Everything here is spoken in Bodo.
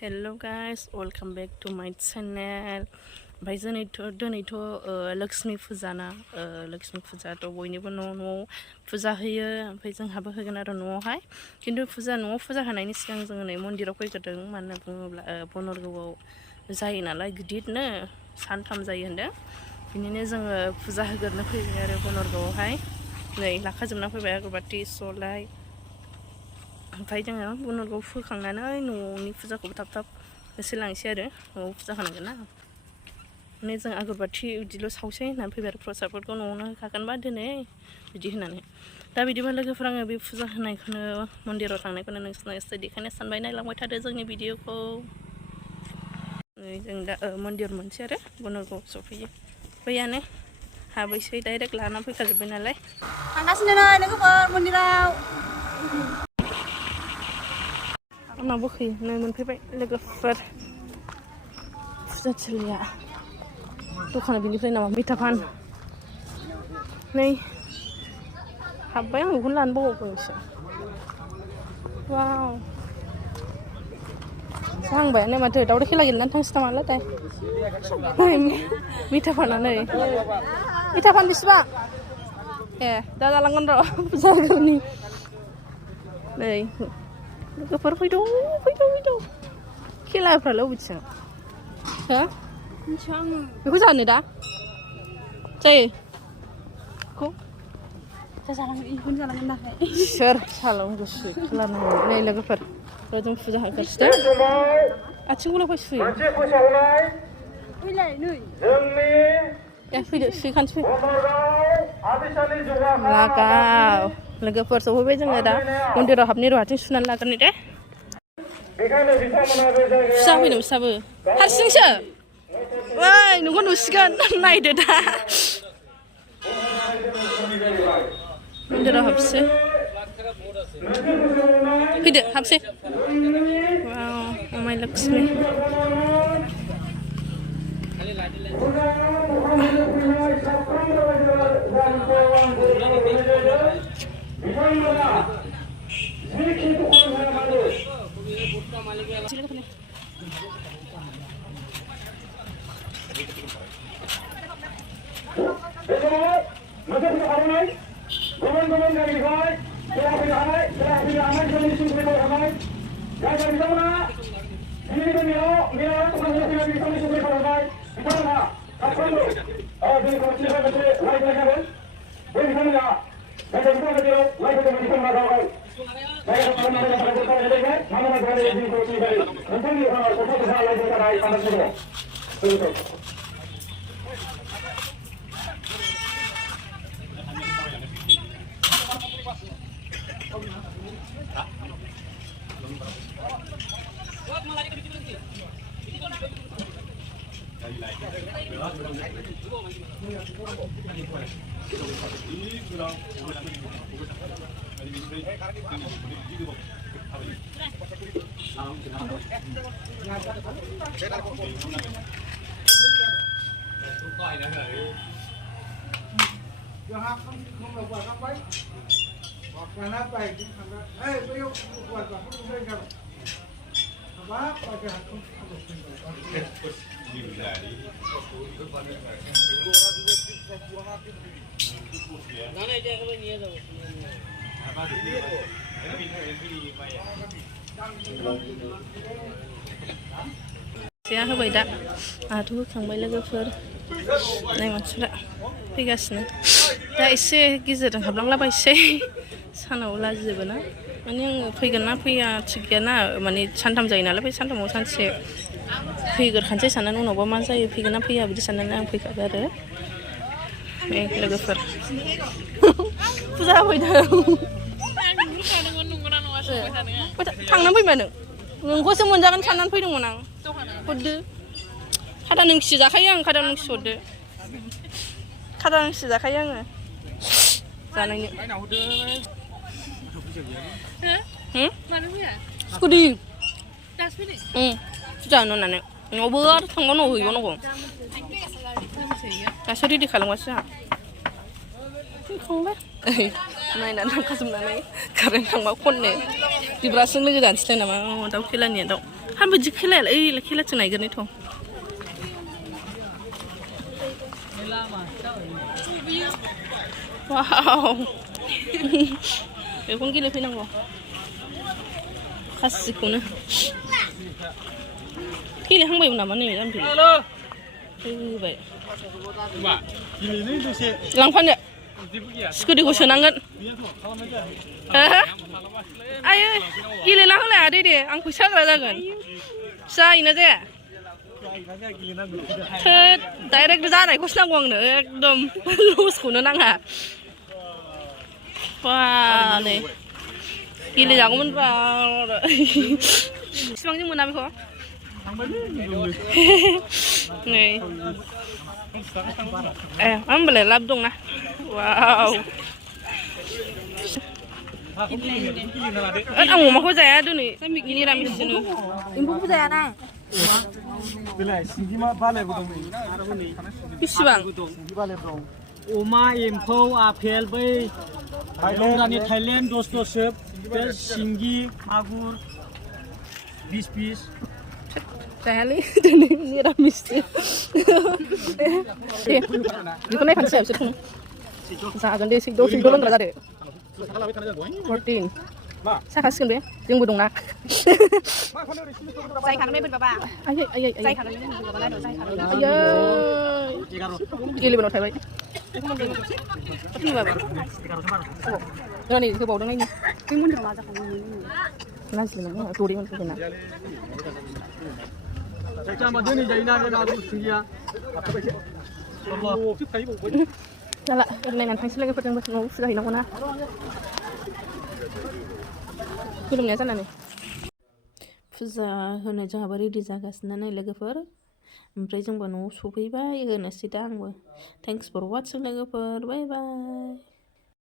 Hello guys, welcome back to my channel. By the donate Laxmi Puja na Laxmi Puja to bयनिबो न' फुजा होयो ओमफ्राय जोंहाबो होगोन आरो न'आवहाय खिन्थु न'आव फुजा होनायनि सिगां जोङो नै मन्दिराव फैग्रोदों मानो बुङोब्ला बनरगावआव जायो नालाय गिदिरनो सानथाम जायो होनदों बिनिनो जोङो फुजा होग्रोनो फैबाय आरो बनरगावआवहाय नै लाखाजोबना फैबाय अगरबाथि सलाय ओमफ्राय जोङो बनरगाव फोखांनानै न'नि फुजाखौबो थाब होसोलांसै आरो न'आव फुजा होनांगोन ना माने जों अगरबाथि बिदिल' सावसै होननानै फैबाय आरो प्रसादफोरखौ न'आवनो होखागोनबा दिनै बिदि होननानै दा बिदिबा लोगोफोर आङो बे फुजा होनायखौनो मन्दिराव थांनायखौनो नोंसोरनो एसे देखायनो सानबाय नायलांबाय थादो जोंनि भिडिअखौ जों दा मन्दिर मोनसे आरो बनरगाव सफैयो बैयानो हाबैसै डाइरेक्ट लाना फैखाजोब्बाय नालाय थांगासिनो नै लोगोफोर मन्दिराव आंनावबो फैयो नै मोनफैबाय लोगोफोर फुजाथिलिया दखाना बिनिफ्राय नामा मिथा फान नै हाबबाय आं बेखौनो लानो बावबायसो वाव जाहांबायानो माथो दावदै खेला गेलेनानै थांसै नामालाय मिथा फाना नै मिथा फान बेसेबां ए दा जालांगोन र' फुजाफोरनि नै लोगोफोर फैदो खेलाफ्रालाय अबेथिं हो बेखौ जानो दा जायो बेखौ बेखौनो जालांगोन नाथाय सोर सालाव दसे खेला नांगौ नै लोगोफोर जों फुजा होगासिनो आथिं गलायफाय सुयो फैलाय नै फैदो सुइखानोसै लागाव लोगोफोर सफैबाय जोङो दा मन्दिराव हाबनि र' आथिं सुनानै लाग्रोनि दे फिसा फैदों फिसाबो हारसिंसो ओइ नोंखौ नुसिगोन नायदो दा मन्दिराव हाबसै फैदो हाबसै वाव माय लक्ष्मी होबाय दा आंहाथ' होखांबाय लोगोफोर नाय मानसिफ्रा फैगासिनो दा एसे गेजेरजों हाबलांलाबायसै सानाव लाजिजोबो ना माने आङो फैगोन ना फैया थिग गैया ना माने सानथाम जायो नालाय बे सानथामाव सानसे फैग्रोखानोसै साननानै उनावबा मा जायो फैगोन ना फैया बिदि साननानै आं फैखाबाय आरो लोगोफोर फुजा होफैदों थांनानै फैमा नोंखौसो मोनजागोन साननानै फैदोंमोन आं हरदो खादा नोंसि जाखायो आं खादा नोंसि हरदो खादा नोंसि जाखायो आङो जानायनो स्कुटि फुजा होननानै न'आवबो आरो थांबावनांगौ हैबावनांगौ दासो रेडि खालामगासिनो आंहा फैखांबाय नायनानै थांखाजोबनानै कारेन्ट थांबा खननो बिब्रासजों लोगो जानोसैलाय नामा दाउ खेलानिया दाउ Hamba ji khila ai khila tsanai gane to. Wow. Kung Gelepwido ko. Kasi ko na. Kili hang bay naman ni yan. Hello. Bay. Ba. Lang pan ya. Skudi ko senangan. Ayo. Gili lang lah ada deh. Ang kusal lah kan. Sa ina deh. Direct ra này có sang quăng nữa đâm lose của nó năng à. Wow này. Gili jago mun vào. Siang ni mun nami ko. Này. Am boleh lab dong na. Wow. Ang mau ko saya dulu ni. Ini rami sini. Jwngbw ko jaya na. Belai singgi ma balai budong ni. Bisbang. Singgi balai budong. Oma empau apel bai Thailand dos sep singgi magur 20 piece. Saya li ini rami sini. Di ko na kan siap situ. Sa agan deh sing do lang raga deh. 14. Sa kasih kan Jwngbw dong na. Sai khangไม่เป็นบ้า Ay. ใส่ขางไม่เป็นบ้าแล้วใส่ขาง Ay. Gili benar Thai. Tapi apa? Oh, ini ke bawah dengan ini. คือมุนเราจะของมึง Nasi mana? Turi mana kena? Macam mana ni jadi nak nak singgi ya. Allah. Salah, ini nanti hasil lagi pertama mau sudah hilang mana? Filmnya sana nih. Puja होनो जोंहाबो रेडि जागासिनो नालाय लोगोफोर ओमफ्राय जोंबो न'आव सफैबाय होनोसै दा आंबो थेंक्स फर वाचिं लोगोफोर बाय बाय